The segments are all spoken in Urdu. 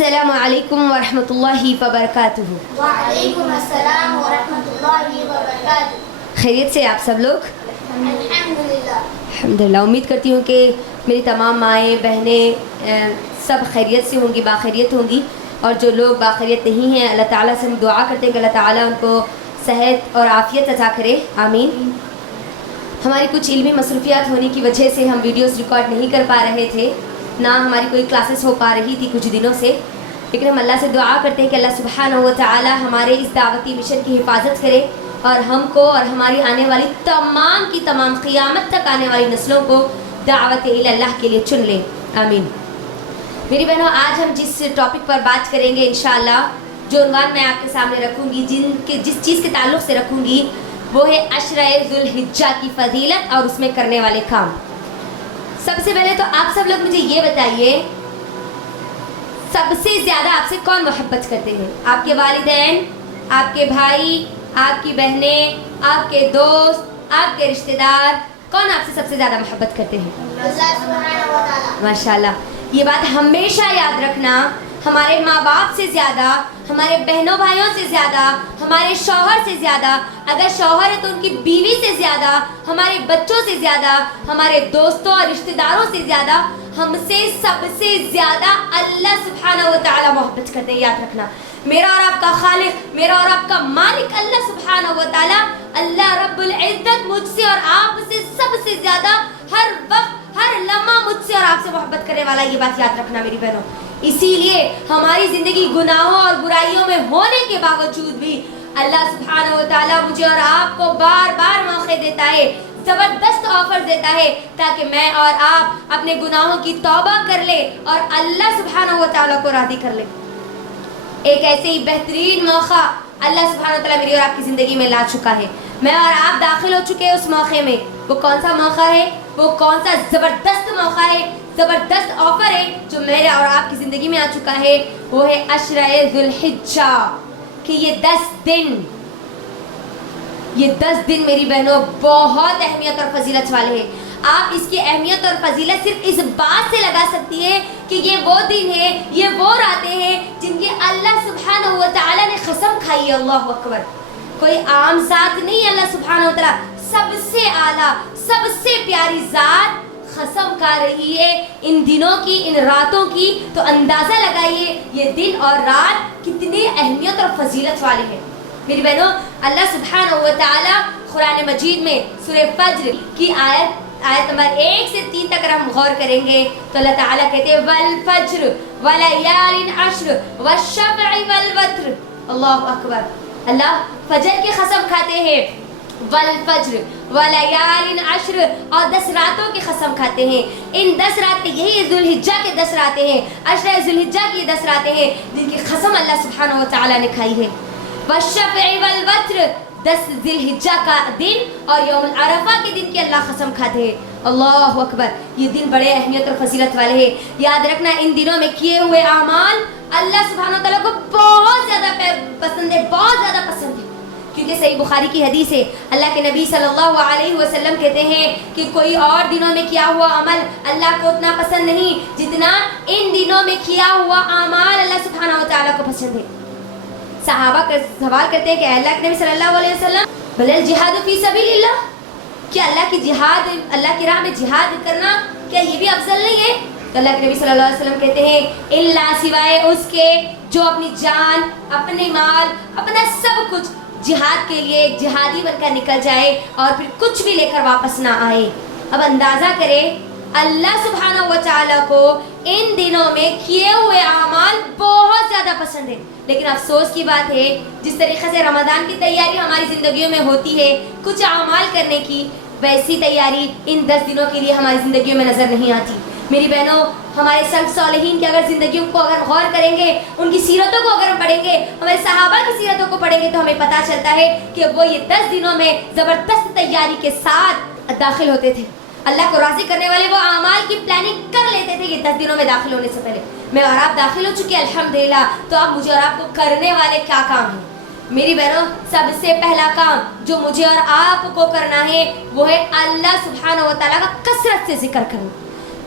السلام علیکم ورحمۃ اللہ وبرکاتہ۔ وعلیکم السلام ورحمۃ اللہ وبرکاتہ۔ خیریت سے آپ سب لوگ؟ الحمدللہ۔ الحمدللہ۔ امید کرتی ہوں کہ میری تمام مائیں بہنیں سب خیریت سے ہوں گی، باخیریت ہوں گی، اور جو لوگ باخیریت نہیں ہیں اللہ تعالیٰ سے ہم دعا کرتے ہیں کہ اللہ تعالیٰ ان کو صحت اور عافیت عطا کرے، آمین۔ ہماری کچھ علمی مصروفیات ہونے کی وجہ سے ہم ویڈیوز ریکارڈ نہیں کر پا رہے تھے، نہ ہماری کوئی کلاسز ہو پا رہی تھی کچھ دنوں سے، لیکن ہم اللہ سے دعا کرتے ہیں کہ اللہ سبحانہ و تعالی ہمارے اس دعوتی مشن کی حفاظت کرے اور ہم کو اور ہماری آنے والی تمام کی تمام قیامت تک آنے والی نسلوں کو دعوت اللہ کے لیے چن لے، آمین۔ میری بہنوں، آج ہم جس ٹاپک پر بات کریں گے انشاءاللہ، جو عنوان میں آپ کے سامنے رکھوں گی، جس چیز کے تعلق سے رکھوں گی، وہ ہے عشرہ ذو الحجہ کی فضیلت اور اس میں کرنے والے کام۔ سب سے پہلے تو آپ سب لوگ مجھے یہ بتائیے، سب سے زیادہ آپ سے کون محبت کرتے ہیں؟ آپ کے والدین، آپ کے بھائی، آپ کی بہنیں، آپ کے دوست، آپ کے رشتہ دار، کون آپ سے سب سے زیادہ محبت کرتے ہیں؟ اللہ سبحانہ و تعالی۔ ماشاءاللہ۔ یہ بات ہمیشہ یاد رکھنا، ہمارے ماں باپ سے زیادہ، ہمارے بہنوں بھائیوں سے زیادہ، ہمارے شوہر سے زیادہ، اگر شوہر ہے تو ان کی بیوی سے زیادہ، ہمارے بچوں سے زیادہ، ہمارے دوستوں اور رشتہ داروں سے زیادہ، ہم سے سب سے زیادہ اللہ سبحانہ و تعالی محبت کرتے ہیں، یاد رکھنا۔ میرا اور آپ کا خالق، میرا اور آپ کا مالک اللہ سبحانہ و تعالی، اللہ رب العزت مجھ سے اور آپ سے سب سے زیادہ ہر وقت ہر لمحہ مجھ سے اور آپ سے محبت کرنے والا، یہ بات یاد رکھنا میری بہنوں۔ اسی لیے ہماری زندگی گناہوں اور برائیوں میں ہونے کے باوجود بھی اللہ سبحانہ و تعالیٰ مجھے اور آپ کو بار بار موقع دیتا ہے، زبردست آفر دیتا ہے، تاکہ میں اور آپ اپنے گناہوں کی توبہ کر لیں اور اللہ سبحانہ و تعالیٰ کو راضی کر لیں۔ ایک ایسے ہی بہترین موقع اللہ سبحانہ و تعالیٰ میری اور آپ کی زندگی میں لا چکا ہے، میں اور آپ داخل ہو چکے ہیں اس موقع میں۔ وہ کون سا موقع ہے؟ وہ کون سا زبردست موقع ہے، زبردست آفر ہے جو میرے اور آپ کی زندگی میں آ چکا ہے؟ وہ ہے عشرہ ذو الحجہ، کہ یہ 10 دن میری بہنوں بہت اہمیت اور فضیلت والے ہیں۔ آپ اس کی اہمیت اور فضیلت صرف اس بات سے لگا سکتی ہے کہ یہ وہ دن ہے، یہ وہ راتیں ہیں جن کی اللہ سبحانہ و تعالیٰ نے قسم کھائی ہے۔ اللہ اکبر۔ کوئی عام ذات نہیں ہے، اللہ سبحانہ و تعالیٰ سب سے اعلیٰ، سب سے پیاری ذات قسم کھا رہی ہے ان دنوں کی، ان راتوں کی۔ تو اندازہ لگائیے یہ دن اور رات کتنی اہمیت اور فضیلت والے ہیں۔ میری بہنوں، اللہ سبحانہ و تعالیٰ قرآن مجید میں سورہ فجر کی آیت نمبر 1 سے 3 تک اگر ہم غور کریں گے تو اللہ تعالیٰ کہتے ہیں والفجر ولیال عشر والشفع والوتر۔ اللہ اکبر۔ اللہ فجر کی قسم کھاتے ہیں، والفجر ولیال عشر، اور 10 راتوں کی قسم کھاتے ہیں۔ ان 10 راتیں، یہی ذوالحجہ کے 10 راتیں ہیں، عشرہ ذوالحجہ کی 10 راتیں ہیں جن کی قسم اللہ سبحانہ و تعالیٰ نے کھائی ہے۔ والشفع والوتر، 10 ذی الحجہ کا دن اور یوم عرفہ کے دن کی اللہ قسم کھاتے ہیں۔ اللہ اکبر۔ یہ دن بڑے اہمیت اور فضیلت والے ہیں۔ یاد رکھنا ان دنوں میں کیے ہوئے اعمال اللہ سبحانہ و تعالیٰ کو بہت زیادہ پسند ہے، بہت زیادہ پسند ہے، کیونکہ صحیح بخاری کی حدیث ہے، اللہ کے نبی صلی اللہ علیہ وسلم کہتے ہیں کہ کوئی اور دنوں میں کیا ہوا عمل اللہ کو اتنا پسند نہیں جتنا ان دنوں میں کیا ہوا اعمال اللہ سبحانہ و تعالیٰ کو پسند ہے۔ صحابہ سوال کرتے ہیں کہ اللہ کے نبی صلی اللہ علیہ وسلم بل الجہاد فی سبیل اللہ، کیا اللہ کی راہ میں جہاد کرنا کیا یہ بھی افضل نہیں ہے؟ تو اللہ کے نبی صلی اللہ علیہ وسلم کہتے ہیں اللہ، سوائے اس کے جو اپنی جان، اپنے مال، اپنا سب کچھ جہاد کے لیے ایک جہادی بن کر نکل جائے اور پھر کچھ بھی لے کر واپس نہ آئے۔ اب اندازہ کرے اللہ سبحانہ و تعالیٰ کو ان دنوں میں کیے ہوئے اعمال بہت زیادہ پسند ہے، لیکن افسوس کی بات ہے جس طریقے سے رمضان کی تیاری ہماری زندگیوں میں ہوتی ہے کچھ اعمال کرنے کی، ویسی تیاری ان 10 دنوں کے لیے ہماری زندگیوں میں نظر نہیں آتی۔ میری بہنوں، ہمارے سلف صالحین کی اگر زندگیوں کو اگر غور کریں گے، ان کی سیرتوں کو اگر ہم پڑھیں گے، ہمارے صحابہ کی سیرتوں کو پڑھیں گے تو ہمیں پتہ چلتا ہے کہ وہ یہ 10 دنوں میں زبردست تیاری کے ساتھ داخل ہوتے تھے۔ اللہ کو راضی کرنے والے وہ اعمال کی پلاننگ کر لیتے تھے یہ 10 دنوں میں داخل ہونے سے پہلے۔ میں اور آپ داخل ہو چکے الحمدللہ، تو اب مجھے اور آپ کو کرنے والے کیا کام ہیں؟ میری بہنوں، سب سے پہلا کام جو مجھے اور آپ کو کرنا ہے وہ ہے اللہ سبحانہ و تعالیٰ کا کثرت سے ذکر کرنا۔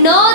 9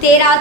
13,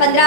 15,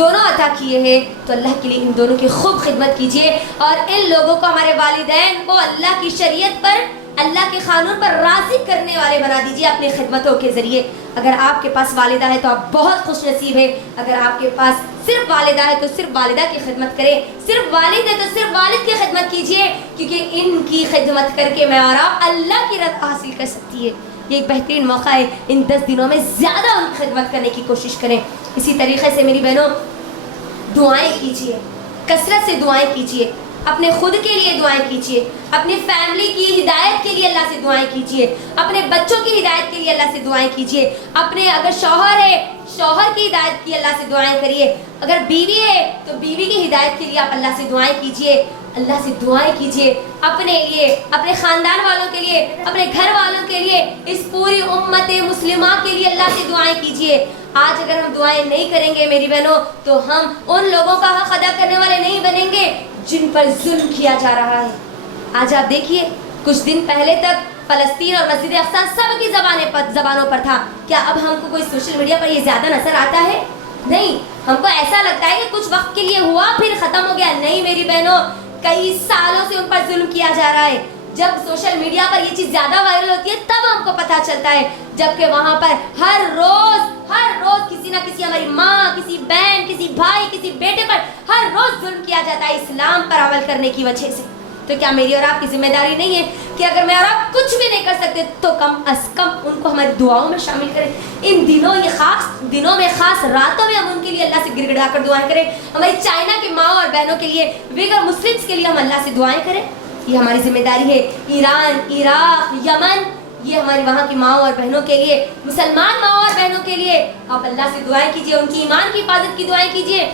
دونوں عطا کیے ہیں، تو اللہ کے لیے ان دونوں کی خوب خدمت کیجیے، اور ان لوگوں کو، ہمارے والدین کو اللہ کی شریعت پر، اللہ کے قانون پر راضی کرنے والے بنا دیجیے اپنی خدمتوں کے ذریعے۔ اگر آپ کے پاس والدہ ہے تو آپ بہت خوش نصیب ہے، اگر آپ کے پاس صرف والدہ ہے تو صرف والدہ کی خدمت کریں، صرف والد ہے تو صرف والد کی خدمت کیجیے، کیونکہ ان کی خدمت کر کے میں اور آپ اللہ کی رضا حاصل کر سکتی ہے۔ یہ ایک بہترین موقع ہے، ان 10 دنوں میں زیادہ ان کی خدمت کرنے کی کوشش کریں۔ اسی طریقے سے میری بہنوں، دعائیں کیجیے، کثرت سے دعائیں کیجیے، اپنے خود کے لیے دعائیں کیجیے، اپنی فیملی کی ہدایت کے لیے اللہ سے دعائیں کیجیے، اپنے بچوں کی ہدایت کے لیے اللہ سے دعائیں کیجیے، اپنے اگر شوہر ہے شوہر کی ہدایت کی اللہ سے دعائیں کریے، اگر بیوی ہے تو بیوی کی ہدایت کے لیے آپ اللہ سے دعائیں کیجیے، اللہ سے دعائیں کیجیے، اپنے لیے، اپنے خاندان والوں کے لیے، اپنے گھر والوں کے لیے، اس پوری امت مسلمہ کے لیے اللہ سے دعائیں کیجیے۔ آج اگر ہم دعائیں نہیں کریں گے میری بہنوں تو ہم ان لوگوں کا حق ادا کرنے والے نہیں بنیں گے جن پر ظلم کیا جا رہا ہے۔ آج آپ دیکھیے، کچھ دن پہلے تک فلسطین اور مسجد اقصی سب کی زبانوں پر تھا، کیا اب ہم کو کوئی سوشل میڈیا پر یہ زیادہ نظر آتا ہے؟ نہیں، ہم کو ایسا لگتا ہے کہ کچھ وقت کے لیے ہوا پھر ختم ہو گیا۔ نہیں میری بہنوں، کئی سالوں سے ان پر ظلم کیا جا رہا ہے۔ جب سوشل میڈیا پر یہ چیز زیادہ وائرل ہوتی ہے تب ہم کو پتہ چلتا ہے، جبکہ وہاں پر ہر روز کسی نہ کسی، ہماری ماں، کسی بہن، کسی بھائی، کسی بیٹے پر ہر روز ظلم کیا جاتا ہے اسلام پر عمل کرنے کی وجہ سے۔ تو کیا میری اور آپ کی ذمہ داری نہیں ہے کہ اگر میں اور آپ کچھ بھی نہیں کر سکتے تو کم از کم ان کو ہماری دعاؤں میں شامل کریں؟ ان دنوں، یہ خاص دنوں میں، خاص راتوں میں ہم ان کے لیے اللہ سے گڑ گڑا کر دعائیں کریں۔ ہماری چائنا کی ماں اور بہنوں کے لیے، دیگر مسلمس کے لیے ہم اللہ سے دعائیں کریں، یہ ہماری ذمہ داری ہے۔ ایران، عراق، یمن، یہ ہماری وہاں کی ماں اور بہنوں کے لیے، مسلمان ماں اور بہنوں کے لیے آپ اللہ سے دعائیں کیجیے، ان کی ایمان کی حفاظت کی دعائیں کیجیے،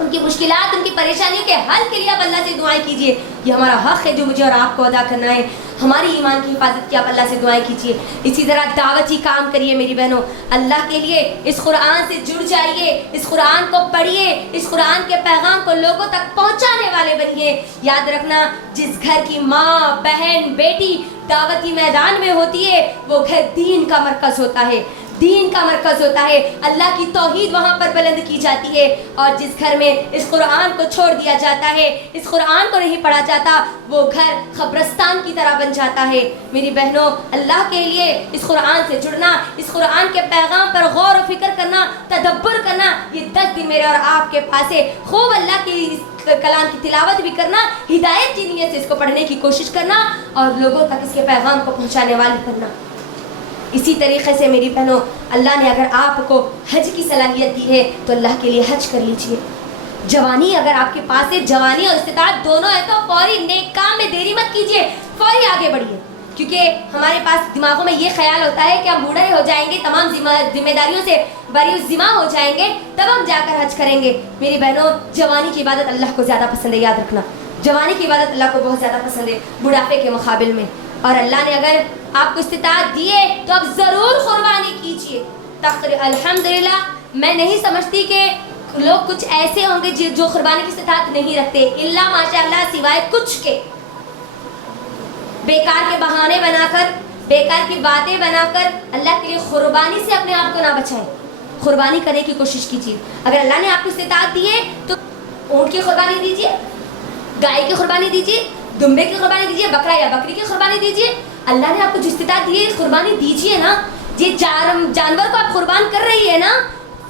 ان کی مشکلات، ان کی پریشانیوں کے حل کے لیے آپ اللہ سے دعائیں کیجیے۔ یہ ہمارا حق ہے جو مجھے اور آپ کو ادا کرنا ہے، ہماری ایمان کی حفاظت کی آپ اللہ سے دعائیں کیجیے۔ اسی طرح دعوتی کام کریے میری بہنوں، اللہ کے لیے اس قرآن سے جڑ جائیے، اس قرآن کو پڑھیے، اس قرآن کے پیغام کو لوگوں تک پہنچانے والے بنیے۔ یاد رکھنا، جس گھر کی ماں، بہن، بیٹی دعوتی میدان میں ہوتی ہے وہ گھر دین کا مرکز ہوتا ہے، دین کا مرکز ہوتا ہے، اللہ کی توحید وہاں پر بلند کی جاتی ہے۔ اور جس گھر میں اس قرآن کو چھوڑ دیا جاتا ہے، اس قرآن کو نہیں پڑھا جاتا، وہ گھر قبرستان کی طرح بن جاتا ہے۔ میری بہنوں، اللہ کے لیے اس قرآن سے جڑنا، اس قرآن کے پیغام پر غور و فکر کرنا، تدبر کرنا، یہ 10 دن میرے اور آپ کے پاس ہے۔ خوب اللہ کی کلام کی تلاوت بھی کرنا، ہدایت کی نیت سے اس کو پڑھنے کی کوشش کرنا اور لوگوں تک اس کے پیغام کو پہنچانے والی کرنا۔ اسی طریقے سے میری بہنوں، اللہ نے اگر آپ کو حج کی صلاحیت دی ہے تو اللہ کے لیے حج کر لیجئے۔ جوانی اگر آپ کے پاس ہے، جوانی اور استطاعت دونوں ہے تو فوری نیک کام میں دیری مت کیجیے، فوری آگے بڑھیے، کیونکہ ہمارے پاس دماغوں میں یہ خیال ہوتا ہے کہ ہم بوڑھے ہو جائیں گے، تمام ذمہ داریوں سے بری ذمہ ہو جائیں گے، تب ہم جا کر حج کریں گے۔ میری بہنوں، جوانی کی عبادت اللہ کو زیادہ پسند ہے، یاد رکھنا، جوانی کی عبادت اللہ کو بہت زیادہ پسند ہے بڑھاپے کے مقابل میں۔ اور اللہ نے اگر آپ کو استطاعت دی ہے تو آپ ضرور قربانی کیجیے۔ الحمدللہ، میں نہیں سمجھتی کہ لوگ کچھ ایسے ہوں گے جو قربانی کی استطاعت نہیں رکھتے، الا ماشاءاللہ سوائے کچھ کے، بیکار کے بہانے بنا کر، بیکار کی باتیں بنا کر اللہ کے لیے قربانی سے اپنے آپ کو نہ بچائیں، قربانی کرنے کی کوشش کیجیے۔ اگر اللہ نے آپ کو استطاعت دی ہے تو اونٹ کی قربانی دیجیے، گائے کی قربانی دیجیے، دمبے کی قربانی دیجیے، بکرا یا بکری کی قربانی دیجیے۔ اللہ نے آپ کو جو استطاعت دی ہے قربانی دیجیے نا۔ یہ جانور کو آپ قربان کر رہی ہے نا،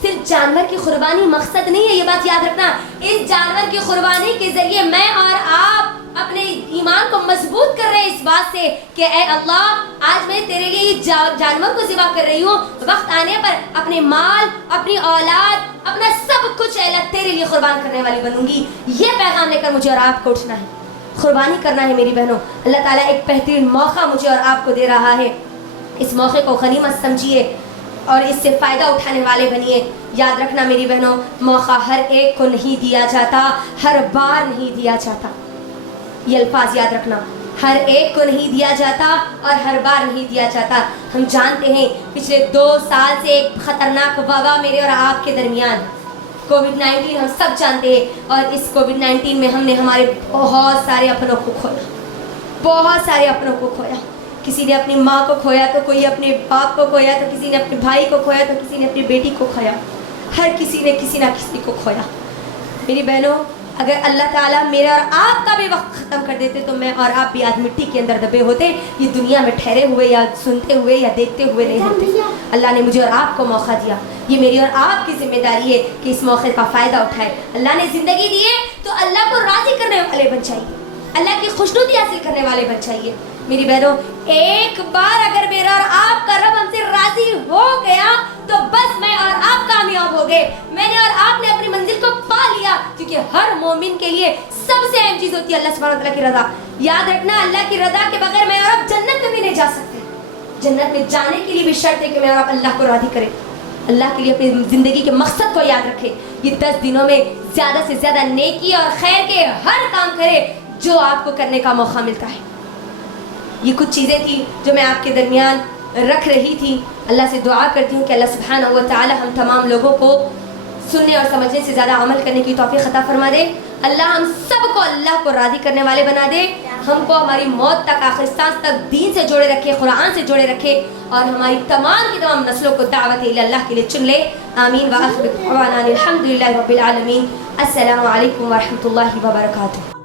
صرف جانور کی قربانی مقصد نہیں ہے، یہ بات یاد رکھنا۔ اس جانور کی قربانی کے ذریعے میں اور آپ اپنے ایمان کو مضبوط کر رہے ہیں اس بات سے کہ اے اللہ، آج میں تیرے لیے جانور کو ذبح کر رہی ہوں، وقت آنے پر اپنے مال، اپنی اولاد، اپنا سب کچھ اے اللہ تیرے لیے قربان کرنے والی بنوں گی۔ یہ پیغام لے کر مجھے اور آپ کو اٹھنا ہے، قربانی کرنا ہے میری بہنوں۔ اللہ تعالیٰ ایک بہترین موقع مجھے اور آپ کو دے رہا ہے، اس موقع کو غنیمت سمجھیے اور اس سے فائدہ اٹھانے والے بنیے۔ یاد رکھنا میری بہنوں، موقع ہر ایک کو نہیں دیا جاتا، ہر بار نہیں دیا جاتا، یہ الفاظ یاد رکھنا، ہر ایک کو نہیں دیا جاتا اور ہر بار نہیں دیا جاتا۔ ہم جانتے ہیں پچھلے 2 سال سے ایک خطرناک وبا میرے اور آپ کے درمیان، کووڈ-19 ہم سب جانتے ہیں، اور اس کووڈ-19 میں ہم نے ہمارے بہت سارے اپنوں کو کھویا، بہت سارے اپنوں کو کھویا۔ کسی نے اپنی ماں کو کھویا تو کوئی اپنے باپ کو کھویا، تو کسی نے اپنے بھائی کو کھویا، تو کسی نے اپنی بیٹی کو کھویا۔ ہر کسی نے کسی نہ کسی کو کھویا. میری بہنوں اگر اللہ تعالیٰ میرے اور آپ کا بھی وقت ختم کر دیتے تو میں اور آپ بھی آج مٹی کے اندر دبے ہوتے, یہ دنیا میں ٹھہرے ہوئے یا سنتے ہوئے یا دیکھتے ہوئے نہیں ہوتے. اللہ نے مجھے اور آپ کو موقع دیا, یہ میری اور آپ کی ذمہ داری ہے کہ اس موقع کا فائدہ اٹھائے. اللہ نے زندگی دی ہے تو اللہ کو راضی کرنے والے بن چاہیے, اللہ کی خوشنودی حاصل کرنے والے بن چاہیے. میری بہنوں ایک بار اگر میرا اور آپ کا رب ہم سے راضی ہو گیا تو بس میں اور آپ کامیاب ہو گئے, میں نے اور آپ نے اپنی منزل کو پا لیا. کیونکہ ہر مومن کے لیے سب سے اہم چیز ہوتی ہے اللہ سبحانہ وتعالیٰ کی رضا. یاد رکھنا اللہ کی رضا کے بغیر میں اور آپ جنت میں بھی نہیں جا سکتے. جنت میں جانے کے لیے بھی شرط ہے کہ میں اور آپ اللہ کو راضی کریں, اللہ کے لیے اپنی زندگی کے مقصد کو یاد رکھیں. یہ 10 دنوں میں زیادہ سے زیادہ نیکی اور خیر کے ہر کام کرے جو آپ کو کرنے کا موقع ملتا ہے. یہ کچھ چیزیں تھیں جو میں آپ کے درمیان رکھ رہی تھی. اللہ سے دعا کرتی ہوں کہ اللہ سبحانہ و تعالی ہم تمام لوگوں کو سننے اور سمجھنے سے زیادہ عمل کرنے کی توفیق عطا فرما دے. اللہ ہم سب کو اللہ کو راضی کرنے والے بنا دے. ہم کو ہماری موت تک آخر سانس تک دین سے جوڑے رکھے, قرآن سے جوڑے رکھے, اور ہماری تمام کی تمام نسلوں کو دعوت اللہ کے لیے چن لے. آمین. وآخر دعوانا الحمد للہ رب العالمین. السلام علیکم ورحمۃ اللہ وبرکاتہ.